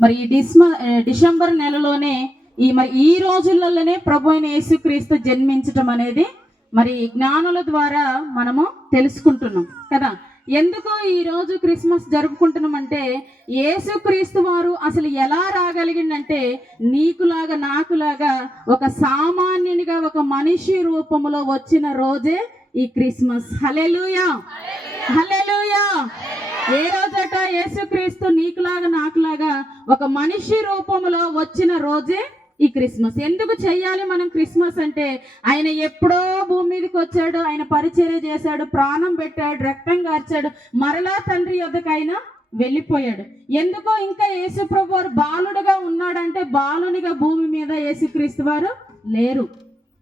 మరి డిస్మ డిసెంబర్ నెలలోనే ఈ మరి ఈ రోజులలోనే ప్రభు అయిన యేసుక్రీస్తు జన్మించటం అనేది మరి జ్ఞానుల ద్వారా మనము తెలుసుకుంటున్నాం కదా? ఎందుకు ఈ రోజు క్రిస్మస్ జరుపుకుంటున్నాం అంటే యేసుక్రీస్తు వారు అసలు ఎలా రాగలిగిందంటే నీకులాగా నాకులాగా ఒక సామాన్యునిగా ఒక మనిషి రూపంలో వచ్చిన రోజే ఈ క్రిస్మస్. హలెలుయా హలెలుయా ఏ రోజట యేసుక్రీ ఒక మనిషి రూపంలో వచ్చిన రోజే ఈ క్రిస్మస్. ఎందుకు చెయ్యాలి మనం క్రిస్మస్ అంటే? ఆయన ఎప్పుడో భూమి మీదకి వచ్చాడు ఆయన పరిచర్య చేశాడు ప్రాణం పెట్టాడు రక్తం కార్చాడు మరలా తండ్రి యొద్దకు వెళ్ళిపోయాడు. ఎందుకో ఇంకా యేసుప్రభు వారు బాలుడుగా ఉన్నాడంటే బాలునిగా భూమి మీద యేసుక్రీస్తు వారు లేరు.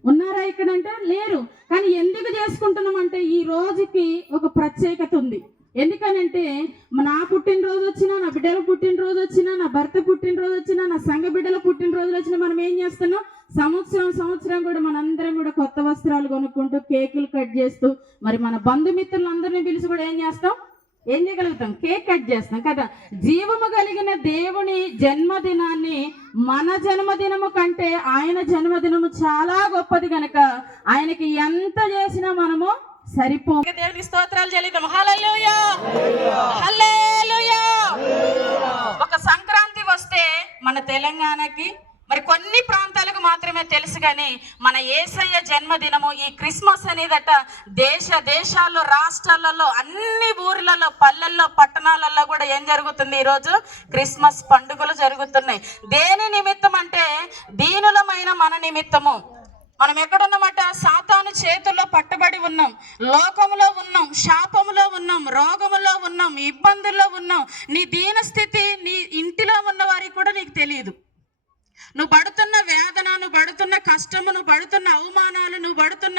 ఉన్నారా ఇక్కడంటే? లేరు. కానీ ఎందుకు చేసుకుంటున్నాం అంటే ఈ రోజుకి ఒక ప్రత్యేకత ఉంది. ఎందుకనంటే వచ్చినా నా బిడ్డల పుట్టినరోజు వచ్చినా నా భర్త పుట్టినరోజు వచ్చినా నా సంఘ బిడ్డల పుట్టినరోజులు వచ్చినా మనం ఏం చేస్తున్నాం? సంవత్సరం సంవత్సరం కూడా మనందరం కూడా కొత్త వస్త్రాలు కొనుక్కుంటూ కేకులు కట్ చేస్తూ మరి మన బంధుమిత్రులందరినీ పిలిచి కూడా ఏం చేస్తాం? ఏం చేయగలుగుతాం? కేక్ కట్ చేస్తాం కదా. జీవము కలిగిన దేవుని జన్మదినాన్ని మన జన్మదినము కంటే ఆయన జన్మదినము చాలా గొప్పది కనుక ఆయనకి ఎంత చేసినా మనము సరిపో. దేవునికి స్తోత్రాలు చెల్లిద్దాం. హల్లెలూయా. హల్లెలూయా మన తెలంగాణకి మరి కొన్ని ప్రాంతాలకు మాత్రమే తెలుసు కానీ మన ఏసయ్య జన్మదినము ఈ క్రిస్మస్ అనేదట దేశ దేశాల్లో రాష్ట్రాలలో అన్ని ఊర్లలో పల్లెల్లో పట్టణాలలో కూడా ఏం జరుగుతుంది ఈరోజు? క్రిస్మస్ పండుగలు జరుగుతున్నాయి. దేని నిమిత్తం అంటే దీనులమైన మన నిమిత్తము. మనం ఎక్కడున్నామట? సాతాను చేతుల్లో పట్టబడి ఉన్నాం. లోకములో ఉన్నాం. శాపములో ఉన్నాం. రోగములో ఉన్నాం. ఇబ్బందుల్లో ఉన్నాం. నీ దీన స్థితి నీ ఇంటిలో ఉన్న వారికి కూడా నీకు తెలియదు నువ్వు పడుతున్న వేదన నువ్వు పడుతున్న కష్టము నువ్వు పడుతున్న అవమానాలు నువ్వు పడుతున్న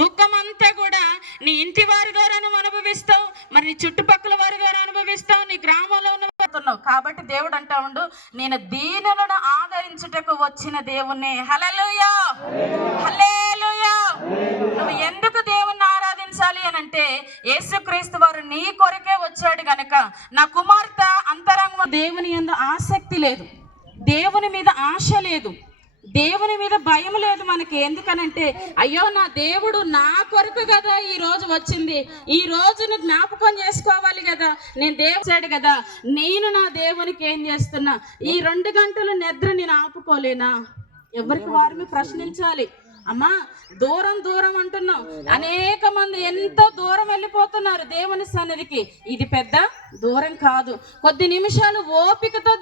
దుఃఖం అంతా కూడా నీ ఇంటి వారి ద్వారా నువ్వు అనుభవిస్తావు. మరి నీ చుట్టుపక్కల వారి ద్వారా అనుభవిస్తావు. నీ గ్రామంలో అనుభవిస్తున్నావు కాబట్టి దేవుడు అంటా ఉండు నేను దీనులను ఆదరించుటకు వచ్చిన దేవుణ్ణి. హలలుయో హలేలుయో నువ్వు ఎందుకు దేవుణ్ణి ఆరాధించాలి అని అంటే యేసుక్రీస్తు వారు నీ కొరకే వచ్చాడు గనక నా కుమార్తె అంతరంగం దేవుని ఎందు ఆసక్తి లేదు. దేవుని మీద ఆశ లేదు. దేవుని మీద భయం లేదు మనకి. ఎందుకనంటే అయ్యో నా దేవుడు నా కొరకు కదా ఈ రోజు వచ్చింది. ఈ రోజును జ్ఞాపకం చేసుకోవాలి కదా. నేను దేవుడు కదా. నేను నా దేవునికి ఏం చేస్తున్నా? ఈ రెండు గంటలు నిద్ర నేను ఆపుకోలేనా? ఎవరికి వారిని ప్రశ్నించాలి. అమ్మా దూరం దూరం అంటున్నాం. అనేక మంది ఎంతో దూరం వెళ్ళిపోతున్నారు దేవుని సన్నిధికి. ఇది పెద్ద దూరం కాదు. కొద్ది నిమిషాలు ఓపికతో